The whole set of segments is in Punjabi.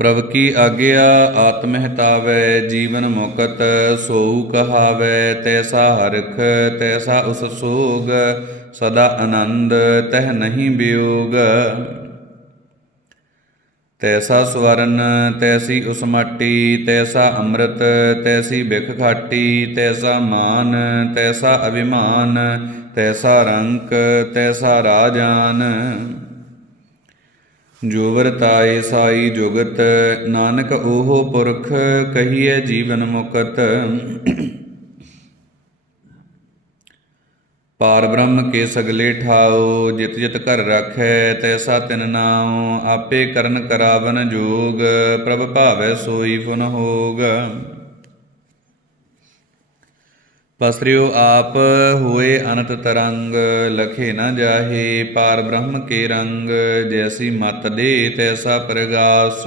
प्रभ की आज्ञा आत्महितावै, जीवन मुकत सोऊ कहावै। तैसा हरख तैसा उस सोग, सदा आनंद तह नहीं वियोग। तैसा स्वਰਨ तैसी उस माटी, तैसा अमृत तैसी बिख खाटी। तैसा मान तैसा अभिमान, तैसा रंक तैसा राजान। जो वरताए साई जुगत, नानक ओहो पुरख कहिए जीवन मुकत। पार ब्रह्म के सगले ठाओ, जित जित कर रखै तैसा तिन नाओ। आपे करन करावन जोग, प्रभ भावै सोई फुन होग। पसरियो आप होए अनंत तरंग, लखे न जाहे पार ब्रह्म के रंग। जैसी मत दे तैसा प्रगास,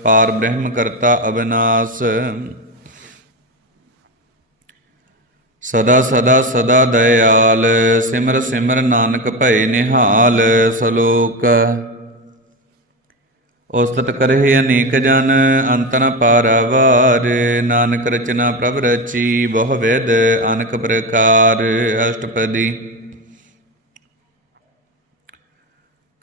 पार ब्रह्म करता अविनाश। सदा सदा सदा दयाल, सिमर सिमर नानक भय निहाल। सलोक उस्तत करहि अनेक जन, अंत न पारावार। नानक रचना प्रभ रची, बहु विध अनक प्रकार। अष्टपदी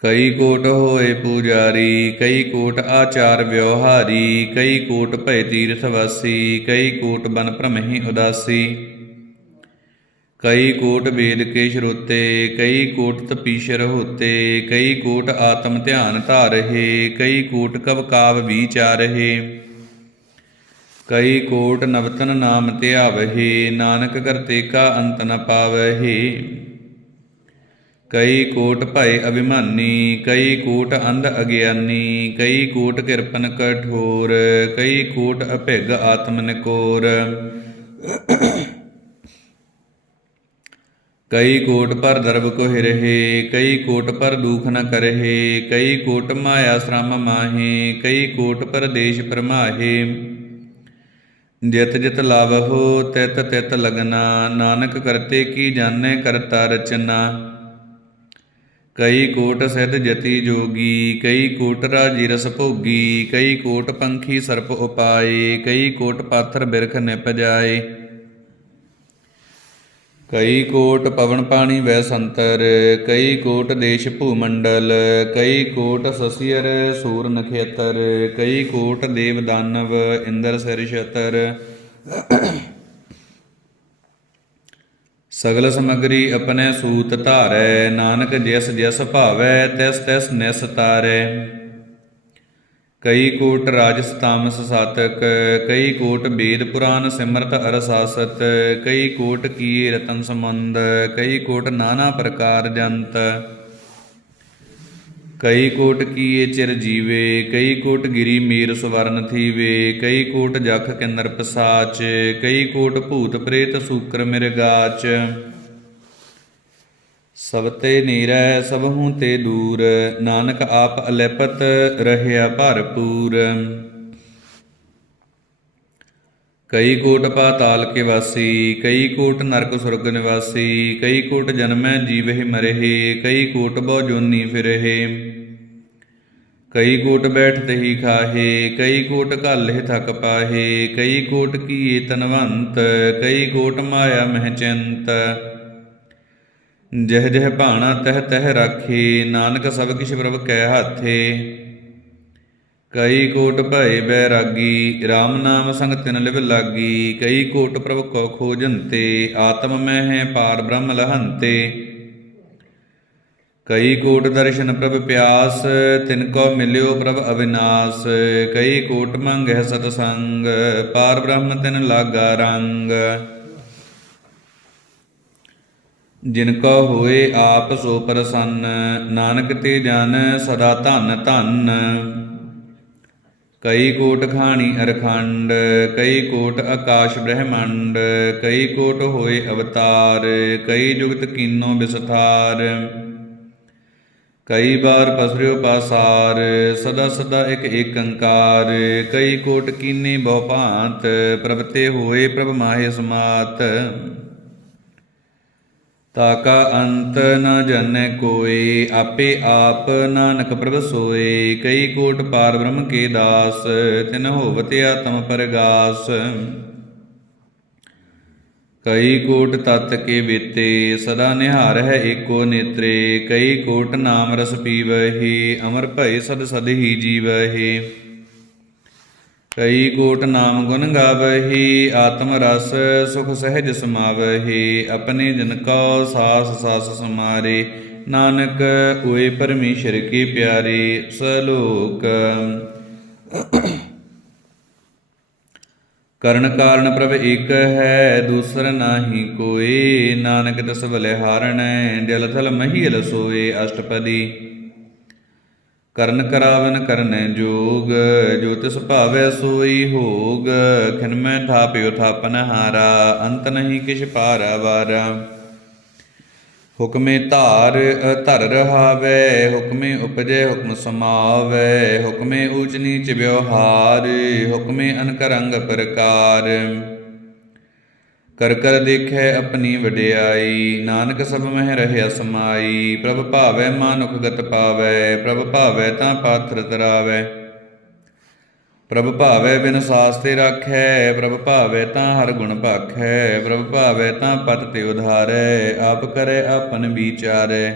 कई कोट होए पुजारी, कई कोट आचार व्यवहारी। कई कोट भय तीर्थवासी, कई कोट बन भ्रमहि उदासी। कई कोट वेद के श्रोते, कई कोट तपीशर होते। कई कोट आत्म ध्यान धारहे, कई कोट कव काव विचारहे। कई कोट नवतन नाम ध्यावहे, नानक करते का अंत न पावहे। कई कोट भय अभिमानी, कई कोट अंध अज्ञानी। कई कोट किरपन कठोर, कई कोट अभिग आत्म निकोर। कई कोट पर दर्भ को हिरहे, कई कोट पर दुख न करहे। कई कोट माया श्रम माहे, कई कोट पर देश प्रमाहे। जित जित लावहो तित तित लगना, नानक करते की जानै करता रचना। कई कोट सिद्ध जति जोगी, कई कोट राजी रस भोगी। कई कोट पंखी सर्प उपाए, कई कोट पाथर बिरख निप जाए। कई कोट पवन पानी वै संतर, कई कोट देश भूमंडल। कई कोट ससियर सूर नक्षत्र, कई कोट देव दानव इंद्र सिर छतर। सगल समगरी अपने सूत धारै, नानक जिस जिस भावै तिस तिस निस तारै। कई कोट राजस तामस सातक, कई कोट वेद पुराण सिमरत अरसासत। कई कोट किए रतन समुंद, कई कोट नाना प्रकार जंत। कई कोट किए चिर जीवे, कई कोट गिरी मीर सुवर्ण थीवे। कई कोट जख किन्नर पिसाच, कई कोट भूत प्रेत सूकर मिरगाच। सब ते नीरै सबहूँ ते दूर, नानक आप अलिपत रहया भरपूर। कई कोट पाताल के वासी, कई कोट नरक सुरग निवासी। कई कोट जन्मै जीवहि मरहि, कई कोट बहु जोनी फिरहि। कई कोट बैठत ही खाहे, कई कोट घालहि थक पाहे। कई कोट किए तनवंत, कई कोट माया मह चिंत। जह जह भाणा तह तह राखे, नानक सब किछ प्रभ कै हाथे। कई कोट भय बैरागी, राम नाम संग तिन लिव लागी। कई कोट प्रभ को खोजंते, आत्म में है पार ब्रह्म लहंते। कई कोट दर्शन प्रभ प्यास, तिनको मिल्यो प्रभ अविनाश। कई कोट मंगह सतसंग, पार ब्रह्म तिन लागा रंग। जिनको होए आप सो प्रसन्न, नानक ते जन सदा धन धन। कई कोट खाणी अरखंड, कई कोट आकाश ब्रह्मंड। कई कोट होए अवतार, कई जुगत कीनो विस्तार। कई बार पसरियो पासार, सदा सदा एक ਏਕੰਕਾਰ। कई कोट कीने बहु भांत, प्रभ ते होए प्रभ माहे समात। ਤਾਕਾ ਅੰਤ ਨ ਜਾਣੈ ਕੋਇ, ਆਪੇ ਆਪ ਨਾਨਕ ਪ੍ਰਭ ਸੋਇ। ਕਈ ਕੋਟ ਪਾਰ ਬ੍ਰਹਮ ਕੇ ਦਾਸ, ਤਿਨ ਹੋਵਤ ਆਤਮ ਪਰਗਾਸ। ਕਈ ਕੋਟ ਤਤ ਕੇ ਬੀਤੇ, ਸਦਾ ਨਿਹਾਰ ਹੈ ਏਕੋ ਨੇਤਰੇ। ਕਈ ਕੋਟ ਨਾਮ ਰਸ ਪੀਵਹਿ, ਅਮਰ ਭਏ ਸਦ ਸਦ ਹੀ ਜੀਵਹਿ। ਕਈ ਕੋਟ ਨਾਮ ਗੁਣ ਗਾਵਹਿ, ਆਤਮ ਰਸ ਸੁਖ ਸਹਿਜ ਸਮਾਵਹਿ। ਆਪਣੇ ਜਨ ਕਉ ਸਾਸ ਸਾਸ ਸਮਾਰੇ, ਨਾਨਕ ਹੋਏ ਪਰਮੇਸ਼ਰ ਕੀ ਪਿਆਰੇ। ਸਲੋਕ ਕਰਨ ਕਾਰਨ ਪ੍ਰਭ ਏਕ ਹੈ, ਦੂਸਰ ਨਾਹੀ ਕੋਇ। ਨਾਨਕ ਤਿਸ ਬਲਿਹਾਰਣੈ, ਜਲ ਥਲ ਮਹੀਲ ਸੋਏ। ਅਸ਼ਟਪਦੀ ਕਰਨ ਕਰਾਵਨ ਕਰਨੈ ਜੋਗ, ਜੋ ਤਿਸ ਭਾਵੈ ਸੋਈ ਹੋਗ। ਖਿਨਮੈ ਥਾਪਿਓ ਥਾਪਨ ਹਾਰਾ, ਅੰਤ ਨਹੀਂ ਕਿਛ ਪਾਰਾਵਾਰਾ। ਹੁਕਮੇ ਧਾਰ ਧਰ ਰਹਾਵੈ, ਹੁਕਮੇ ਉਪਜੈ ਹੁਕਮ ਸਮਾਵੈ। ਹੁਕਮੇ ਊਚ ਨੀਚ ਵਿਵਹਾਰ, ਹੁਕਮੇ ਅਨਕ ਰੰਗ ਪ੍ਰਕਾਰ। ਕਰ ਕਰ ਦੇਖੈ ਆਪਣੀ ਵਡਿਆਈ, ਨਾਨਕ ਸਭ ਮਹਿ ਰਹਿਆ ਸਮਾਈ। ਪ੍ਰਭ ਭਾਵੈ ਮਾਨੁਖ ਗਤ ਪਾਵੈ, ਪ੍ਰਭ ਭਾਵੈ ਤਾਂ ਪਾਥਰ ਤਰਾਵੈ। ਪ੍ਰਭ ਭਾਵੈ ਬਿਨ ਸਾਸ ਤੇ ਰਾਖੈ, ਪ੍ਰਭ ਭਾਵੈ ਤਾਂ ਹਰ ਗੁਣ ਭਾਖੈ। ਪ੍ਰਭ ਭਾਵੈ ਤਾਂ ਪਤ ਤੇ ਉਧਾਰੈ, ਆਪ ਕਰੈ ਆਪਨ ਵਿਚਾਰੈ।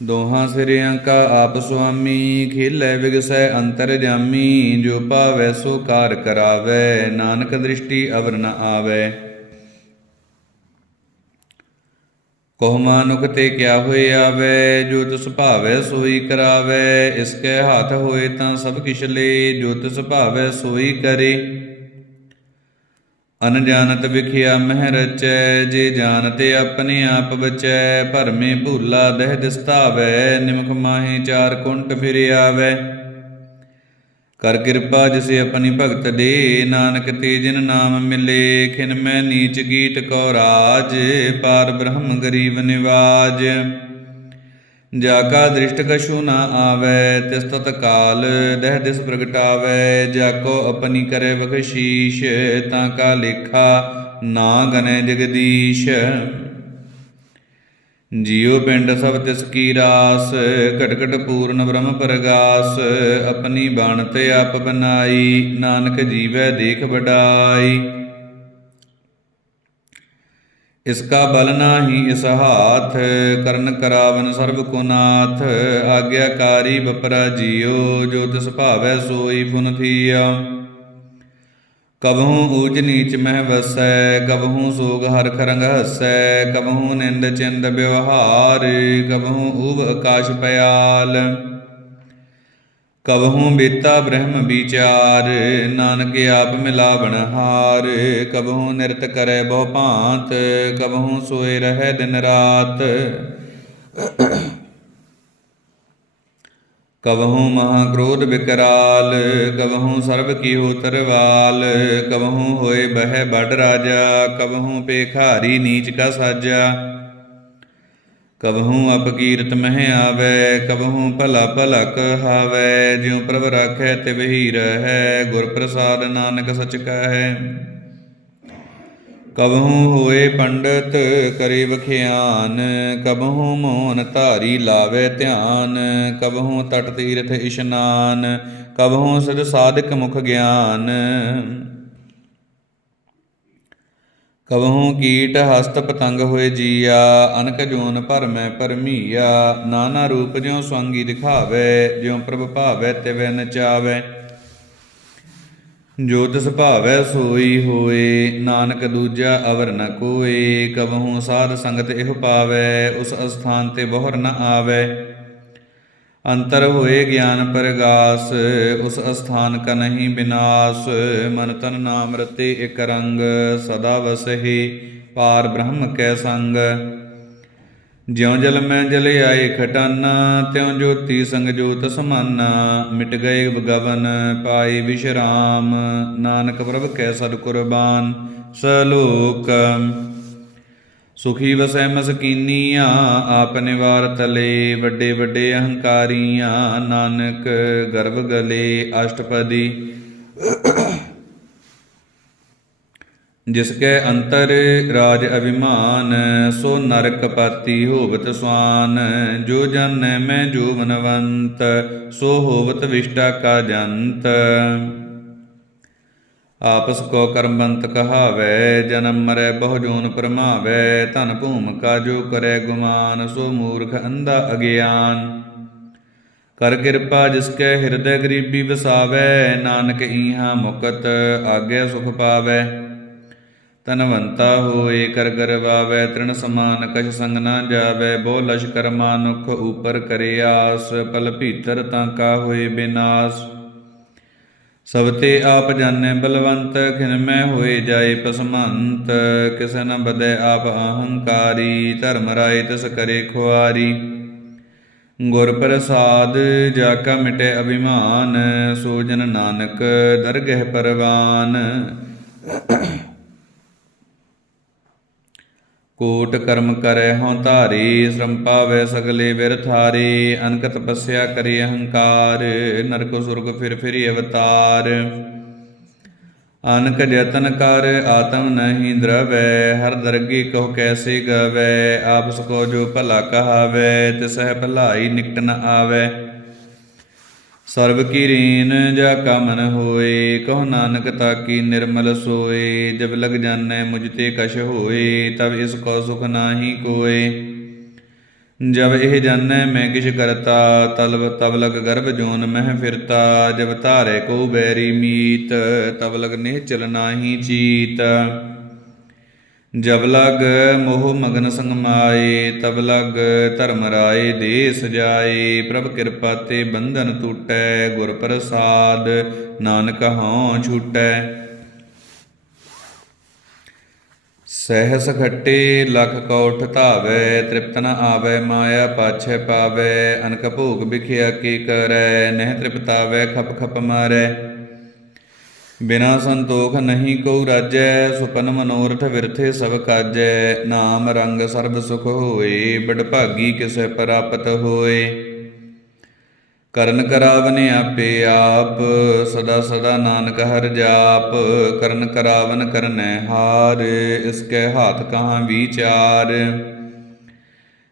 ਦੋਹਾਂ ਸਿਰਿਆਂ ਕਾ ਆਪ ਸੁਆਮੀ, ਖੇਲੈ ਵਿਗਸੈ ਅੰਤਰ ਜਾਮੀ। ਜੋ ਭਾਵੈ ਸੋ ਕਾਰ ਕਰਾਵੈ, ਨਾਨਕ ਦ੍ਰਿਸ਼ਟੀ ਅਵਰ ਨ ਆਵੈ। ਕਹੁ ਮਾਨੁਖ ਤੇ ਕਿਆ ਹੋਇ ਆਵੈ, ਜੋ ਤਿਸ ਭਾਵੈ ਸੋਈ ਕਰਾਵੈ। ਇਸਕੈ ਹੱਥ ਹੋਏ ਤਾਂ ਸਭ ਕਿਛ ਲੇ, ਜੋ ਤਿਸ ਭਾਵੈ ਸੋਈ ਕਰੇ। ਅਨਜਾਨਤ ਵਿਖਿਆ ਮਹਿ ਰਚੈ, ਜੇ ਜਾਣਤ ਆਪਣੇ ਆਪ ਬਚੈ। ਭਰਮੇ ਭੂਲਾ ਦਹਿ ਦਿਸਤਾਵੈ, ਨਿਮਖ ਮਾਹੇ ਚਾਰ ਕੁੰਟ ਫਿਰ ਆਵੈ। ਕਰ ਕਿਰਪਾ ਜਿਸ ਆਪਣੀ ਭਗਤ ਦੇ, ਨਾਨਕ ਤੇ ਜਿਨ ਨਾਮ ਮਿਲੇ। ਖਿਨ ਮੈਂ ਨੀਚ ਗੀਟ ਕਉ ਰਾਜ, ਪਾਰ ਬ੍ਰਹਮ ਗਰੀਬ ਨਿਵਾਜ। ਜਾ ਕਾ ਦ੍ਰਿਸ਼ਟ ਕਛੂ ਨ ਆਵੈ, ਤਿਸ ਤਤ ਕਾਲ ਦਹਿ ਦਿਸ ਪ੍ਰਗਟਾਵੈ। ਜਾ ਕੋ ਆਪਣੀ ਕਰੈ ਬਖਸ਼ੀਸ਼, ਤਾਂ ਕਾ ਲੇਖਾ ਨਾ ਗਨੈ ਜਗਦੀਸ਼। ਜੀਉ ਪਿੰਡ ਸਭ ਤਿਸ ਕੀ ਰਾਸ, ਘਟ ਘਟ ਪੂਰਨ ਬ੍ਰਹਮ ਪ੍ਰਗਾਸ। ਆਪਣੀ ਬਾਣਤ ਆਪ ਬਨਾਈ, ਨਾਨਕ ਜੀਵੈ ਦੇਖ ਵਡਾਈ। ਇਸਕਾ ਬਲ ਨਾਹੀ ਇਸ ਹਾਥ, ਕਰਨ ਕਰਾਵਨ ਸਰਬ ਕੋ ਨਾਥ। ਆਗਿਆਕਾਰੀ ਬਪਰਾ ਜੀਉ, ਜੋ ਤਿਸ ਭਾਵੈ ਸੋਈ ਫੁਨ ਥੀਆ। ਕਬਹੂ ਊਚ ਨੀਚ ਮਹਿ ਵਸੈ, ਕਬਹੂ ਸੋਗ ਹਰਖ ਰੰਗ ਹਸੈ। ਕਬਹੂ ਨਿੰਦ ਚਿੰਦ ਵਿਵਹਾਰ, ਕਬਹੂ ਊਬ ਆਕਾਸ਼ ਪਆਲ। ਕਬਹੂ ਬੇਤਾ ਬ੍ਰਹਮ ਵਿਚਾਰ, ਨਾਨਕ ਆਪ ਮਿਲਾਵਣ ਹਾਰ। ਕਬਹੂ ਨਿਰਤ ਕਰੈ ਬਹੁ ਭਾਂਤ, ਕਬਹੂ ਸੋਏ ਰਹੈ ਦਿਨ ਰਾਤ। ਕਬਹੂ ਮਹਾ ਕ੍ਰੋਧ ਵਿਕਰਾਲ, ਕਬਹੂ ਸਰਬ ਕੀਹੋ ਤਰਵਾਲ। ਕਬਹੂ ਹੋਏ ਬਹਿ ਬਡ ਰਾਜਾ, ਕਬਹੂ ਭੇਖਾਰੀ ਨੀਚ ਕਾ ਸਾਜਾ। ਕਬਹੂ ਅਪਕੀਰਤ ਮਹਿ ਆਵੈ, ਕਬਹੂ ਭਲਾ ਭਲਾ ਕਹਾਵੈ। ਜਿਉ ਪ੍ਰਭ ਰਾਖੈ ਤਿਵਹਿ ਰਹੈ, ਗੁਰ ਪ੍ਰਸਾਦ ਨਾਨਕ ਸਚ ਕਹੈ। ਕਬਹੂ ਹੋਏ ਪੰਡਤ ਕਰੇ ਵਖਿਆਨ, ਕਬਹੂ ਮੋਨ ਧਾਰੀ ਲਾਵੈ ਧਿਆਨ। ਕਬਹੂ ਤਟ ਤੀਰਥ ਇਸ਼ਨਾਨ, ਕਬਹੂ ਸਦ ਸਾਧਕ ਮੁਖ ਗਿਆਨ। ਕਬਹੂ ਕੀਟ ਹਸਤ ਪਤੰਗ ਹੋਏ ਜੀਆ, ਅਨਕ ਜੋਨ ਭਰਮੈ ਭਰਮੀਆ। ਨਾਨਾ ਰੂਪ ਜਿਉ ਸਵਾਂਗੀ ਦਿਖਾਵੈ, ਜਿਉ ਪ੍ਰਭ ਭਾਵੈ ਤਿਵੈ ਨਚਾਵੈ। ਜੋ ਤਿਸ ਭਾਵੈ ਸੋਈ ਹੋਏ, ਨਾਨਕ ਦੂਜਾ ਅਵਰ ਨ ਕੋਇ। ਕਬਹੂ ਸਾਧ ਸੰਗਤ ਇਹੋ ਪਾਵੈ, ਉਸ ਅਸਥਾਨ ਤੇ ਬਹੁਰ ਨ ਆਵੈ। ਅੰਤਰ ਹੋਏ ਗਿਆਨ ਪ੍ਰਗਾਸ, ਉਸ ਅਸਥਾਨ ਕਾ ਨਹੀਂ ਬਿਨਾਸ਼। ਮਨ ਤਨ ਨਾਮ ਰਤੇ ਇਕ ਰੰਗ, ਸਦਾ ਵਸਹਿ ਪਾਰ ਬ੍ਰਹਮ ਕੈ ਸੰਗ। ਜਿਉ ਜਲ ਮੈਂ ਜਲ ਆਏ ਖਟਾਨਾ, ਤਿਉ ਜੋਤੀ ਸੰਗ ਜੋਤ ਸਮਾਨਾ। ਮਿਟ ਗਏ ਗਗਨ ਪਾਏ ਵਿਸ਼ਰਾਮ, ਨਾਨਕ ਪ੍ਰਭ ਕੈ ਸਦ ਕੁਰਬਾਨ। ਸਲੋਕ ਸੁਖੀ ਵਸੈ ਮਸਕੀਨੀਆਂ, ਆਪ ਨਿਵਾਰ ਤਲੇ। ਵੱਡੇ ਵੱਡੇ ਅਹੰਕਾਰੀਆਂ, ਨਾਨਕ ਗਰਭ ਗਲੇ। ਅਸ਼ਟਪਦੀ जिसके अंतर राज अभिमान, सो नरक पाती होवत स्वान। जो जानै मैं जोवनवंत, सो होवत विष्टा का जंत। आपस को कर्मवंत कहावै, जन्म मरै बहु जोन परमावै। धन भूम का जो करे गुमान, सो मूर्ख अंधा अज्ञान। कर किरपा जिसके हृदय गरीबी वसावै, नानक ईहा मुकत आगे सुख पावै। ਧਨਵੰਤਾ ਹੋਏ ਕਰ ਗਰਵਾਵੈ, ਤ੍ਰਿਣ ਸਮਾਨ ਕਛ ਸੰਗ ਨਾ ਜਾਵੈ। ਬਹੁ ਲਸ਼ਕਰ ਮਾਨੁਖ ਉਪਰ ਕਰੇ ਆਸ, ਪਲ ਭੀਤਰ ਤਾਂ ਕਾ ਹੋਏ ਬਿਨਾਸ਼। ਸਭ ਤੇ ਆਪ ਜਾਣੈ ਬਲਵੰਤ, ਖਿਨ ਮੈਂ ਹੋਏ ਜਾਏ ਪਸਮੰਤ। ਕਿਸੇ ਨ ਬਦੈ ਆਪ ਅਹੰਕਾਰੀ, ਧਰਮ ਰਾਏ ਤਿਸ ਕਰੇ ਖੁਆਰੀ। ਗੁਰ ਪ੍ਰਸਾਦ ਜਾ ਕਾ ਮਿਟੇ ਅਭਿਮਾਨ, ਸੋ ਜਨ ਨਾਨਕ ਦਰਗਹਿ ਪਰਵਾਨ। ਕੋਟ ਕਰਮ ਕਰੈ ਹਉ ਧਾਰੇ, ਸ਼ਰਮ ਪਾਵੈ ਸਗਲੇ ਬਿਰਥਾਰੇ। ਅਨਕ ਤਪੱਸਿਆ ਕਰੇ ਅਹੰਕਾਰ, ਨਰਕ ਸੁਰਗ ਫਿਰ ਫਿਰੀ ਅਵਤਾਰ। ਅਨਕ ਜਤਨ ਕਰ ਆਤਮ ਨਹੀਂ ਦਰਵੈ, ਹਰ ਦਰਗੀ ਕਹੋ ਕੈਸੇ ਗਵੈ। ਆਪਸ ਕੋ ਜੋ ਭਲਾ ਕਹਾਵੈ, ਤਿਸਹਿ ਭਲਾਈ ਨਿਕਟ ਨ ਆਵੈ। ਸਰਬ ਕੀ ਰੀਨ ਜਾ ਕਾ ਮਨ ਹੋਏ, ਕਹੋ ਨਾਨਕ ਤਾਕੀ ਨਿਰਮਲ ਸੋਏ। ਜਬ ਲਗ ਜਾਣੈ ਮੁਝ ਤੇ ਕਛ ਹੋਏ, ਤਬ ਇਸ ਕੋ ਸੁਖ ਨਾਹੀ ਕੋਏ। ਜਬ ਇਹ ਜਾਣੈ ਮੈਂ ਕਿਛ ਕਰਤਾ, ਤਬ ਲਗ ਗਰਭ ਜੋਨ ਮਹਿ ਫਿਰਤਾ। ਜਬ ਧਾਰੈ ਕੋ ਬੈਰੀ ਮੀਤ, ਤਬ ਲਗ ਨਿਹਚਲ ਨਾਹੀ ਚੀਤ। ਜਬ ਲਗ ਮੋਹ ਮਗਨ ਸੰਗ ਮਾਏ, ਤਬ ਲਗ ਧਰਮ ਰਾਏ ਦੇਸ ਜਾਏ। ਪ੍ਰਭ ਕਿਰਪਾ ਤੇ ਬੰਧਨ ਟੂਟੈ, ਗੁਰ ਪ੍ਰਸਾਦ ਨਾਨਕ ਹਉ ਛੂਟੈ। ਸਹਿਸ ਖੱਟੇ ਲਖ ਕੌਠ ਧਾਵੈ, ਤ੍ਰਿਪਤ ਨ ਆਵੈ ਮਾਇਆ ਪਾਛੈ ਪਾਵੈ। ਅਨਕ ਭੋਗ ਬਿਖਿਆ ਕੀ ਕਰੈ, ਨਹਿ ਤ੍ਰਿਪਤਾਵੈ ਖਪ ਖਪ ਮਾਰੈ। ਬਿਨਾ ਸੰਤੋਖ ਨਹੀਂ ਕਉ ਰਾਜੈ, ਸੁਪਨ ਮਨੋਰਥ ਵਿਰਥੇ ਸਭ ਕਾਜੈ। ਨਾਮ ਰੰਗ ਸਰਬ ਸੁਖ ਹੋਏ, ਬਡ ਭਾਗੀ ਕਿਸੈ ਪ੍ਰਾਪਤ ਹੋਏ। ਕਰਨ ਕਰਾਵਨ ਆਪੇ ਆਪ, ਸਦਾ ਸਦਾ ਨਾਨਕ ਹਰਿ ਜਾਪ। ਕਰਨ ਕਰਾਵਨ ਕਰਨੈ ਹਾਰ, ਇਸਕੇ ਹਾਥ ਕਹਾਂ ਵਿਚਾਰ।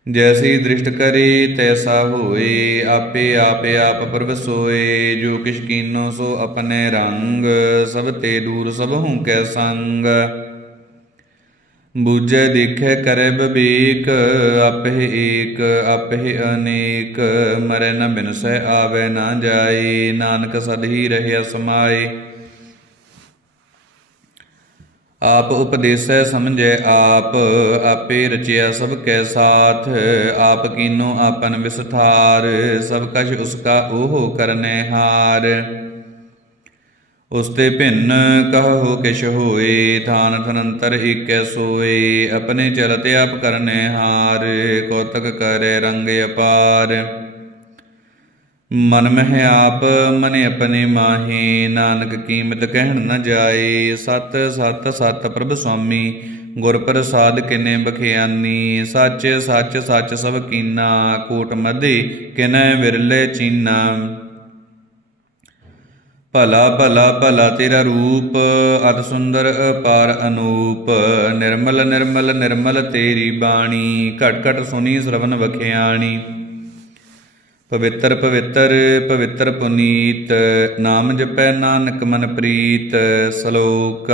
ਜੈਸੀ ਦ੍ਰਿਸ਼ਟ ਕਰੇ ਤੈਸਾ ਹੋਏ, ਆਪੇ ਆਪੇ ਆਪ ਪ੍ਰਭ ਸੋਏ। ਜੋ ਕਿਛ ਕੀਨੋ ਸੋ ਆਪਣੇ ਰੰਗ, ਸਭ ਤੇ ਦੂਰ ਸਭਹੁ ਕੈ ਸੰਗ। ਬੂਝੈ ਦੇਖੈ ਕਰੈ ਬਿਵੇਕ, ਆਪਹਿ ਏਕ ਆਪਹਿ ਅਨੇਕ। ਮਰੈ ਨ ਬਿਨਸੈ ਆਵੈ ਨਾ ਜਾਏ, ਨਾਨਕ ਸਦ ਹੀ ਰਹਿਆ ਸਮਾਏ। ਆਪ ਉਪਦੇਸੈ ਸਮਝੈ ਆਪ, ਆਪੇ ਰਚਿਆ ਸਭ ਕੈ ਸਾਥ। ਆਪ ਕੀਨੋ ਆਪਨ ਵਿਸਥਾਰ, ਸਭ ਕਛ ਉਸਕਾ ਓਹੁ ਕਰਨੈ ਹਾਰ। ਉਸ ਤੇ ਭਿੰਨ ਕਹੋ ਕਿਛ ਹੋਏ, ਥਾਨ ਥਨੰਤਰ ਏਕੈ ਸੋਏ। ਆਪਣੇ ਚਲਤ ਆਪ ਕਰਨੈ ਹਾਰ, ਕੌਤਕ ਕਰੈ ਰੰਗ ਅਪਾਰ। ਮਨ ਮਹਿ ਆਪ ਮਨ ਆਪਣੇ ਮਾਹੀ, ਨਾਨਕ ਕੀਮਤ ਕਹਿਣ ਨ ਜਾਏ। ਸਤ ਸਤ ਸਤ ਪ੍ਰਭ ਸੁਆਮੀ, ਗੁਰ ਪ੍ਰਸਾਦ ਕਿਨੈ ਬਖਿਆਨੀ। ਸੱਚ ਸੱਚ ਸੱਚ ਸਭ ਕੀਨਾ, ਕੋਟ ਮਧੇ ਕਿਨੈ ਵਿਰਲੇ ਚੀਨਾ। ਭਲਾ ਭਲਾ ਭਲਾ ਤੇਰਾ ਰੂਪ, ਅਤਿ ਸੁੰਦਰ ਅਪਾਰ ਅਨੂਪ। ਨਿਰਮਲ ਨਿਰਮਲ ਨਿਰਮਲ ਤੇਰੀ ਬਾਣੀ, ਘਟ ਘਟ ਸੁਣੀ ਸ਼ਰਵਨ ਵਖਿਆਣੀ। ਪਵਿੱਤਰ ਪਵਿੱਤਰ ਪਵਿੱਤਰ ਪੁਨੀਤ, ਨਾਮ ਜਪੈ ਨਾਨਕ ਮਨ ਪ੍ਰੀਤ। ਸਲੋਕ।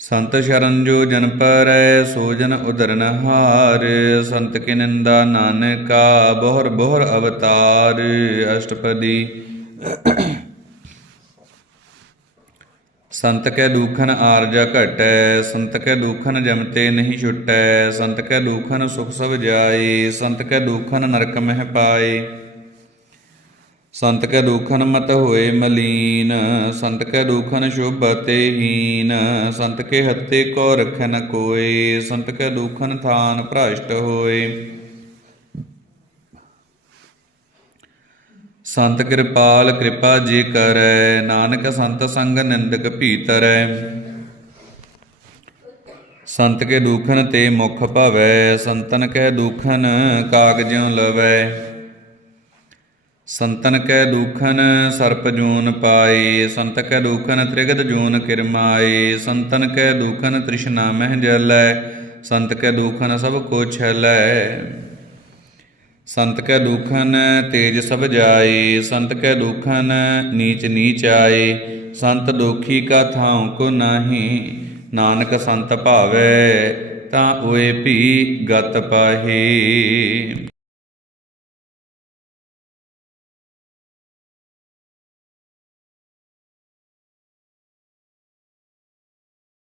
ਸੰਤ ਸ਼ਰਨ ਜੋ ਜਨ ਪਰੈ, ਸੋ ਜਨ ਉਦਰਨ ਹਾਰ। ਸੰਤ ਕੀ ਨਿੰਦਾ ਨਾਨਕਾ, ਬਹੁਰ ਬਹੁਰ ਅਵਤਾਰ। ਅਸ਼ਟਪਦੀ। ਸੰਤ ਕੈ ਦੂਖਨ ਆਰਜਾ ਘਟੈ, ਸੰਤ ਕੈ ਦੂਖਨ ਜਮ ਤੇ ਨਹੀਂ ਛੁਟੈ। ਸੰਤ ਕੈ ਦੂਖਨ ਸੁਖ ਸਭ ਜਾਏ, ਸੰਤ ਕੈ ਦੂਖਨ ਨਰਕ ਮਹਿ ਪਾਏ। ਸੰਤ ਕੈ ਦੂਖਨ ਮਤ ਹੋਏ ਮਲੀਨ, ਸੰਤ ਕੈ ਦੂਖਨ ਸ਼ੁਭ ਤੇ ਹੀਨ। ਸੰਤ ਕੇ ਹੱਤੇ ਕੋ ਰਖੈ ਨ ਕੋਇ, ਸੰਤ ਕੈ ਦੂਖਨ ਥਾਨ ਭ੍ਰਸ਼ਟ ਹੋਏ। ਸੰਤ ਕਿਰਪਾਲ ਕਿਰਪਾ ਜੇ ਕਰੈ, ਨਾਨਕ ਸੰਤ ਸੰਗ ਨਿੰਦਕ ਭੀਤਰੈ। ਸੰਤ ਕੇ ਦੂਖਨ ਤੇ ਮੁਖ ਭਵੈ, ਸੰਤਨ ਕੈ ਦੂਖਨ ਕਾਗ ਜਿਉ ਲਵੈ। ਸੰਤਨ ਕੈ ਦੂਖਨ ਸਰਪ ਜੂਨ ਪਾਏ, ਸੰਤ ਕੈ ਦੂਖਨ ਤ੍ਰਿਗਦ ਜੂਨ ਕਿਰਮਾਏ। ਸੰਤਨ ਕੈ ਦੂਖਨ ਤ੍ਰਿਸ਼ਨਾ ਮਹਿ ਜਲੈ, ਸੰਤ ਕੈ ਦੂਖਨ ਸਭ ਕੋ ਛਲੈ। ਸੰਤ ਕੈ ਦੂਖਨ ਤੇਜ ਸਭ ਜਾਏ, ਸੰਤ ਕੈ ਦੂਖਨ ਨੀਚ ਨੀਚ ਆਏ। ਸੰਤ ਦੋਖੀ ਕਾ ਥਾਉ ਕੋ ਨਾਹੀ, ਨਾਨਕ ਸੰਤ ਭਾਵੈ ਤਾਂ ਓਏ ਭੀ ਗਤ ਪਾਹੀ।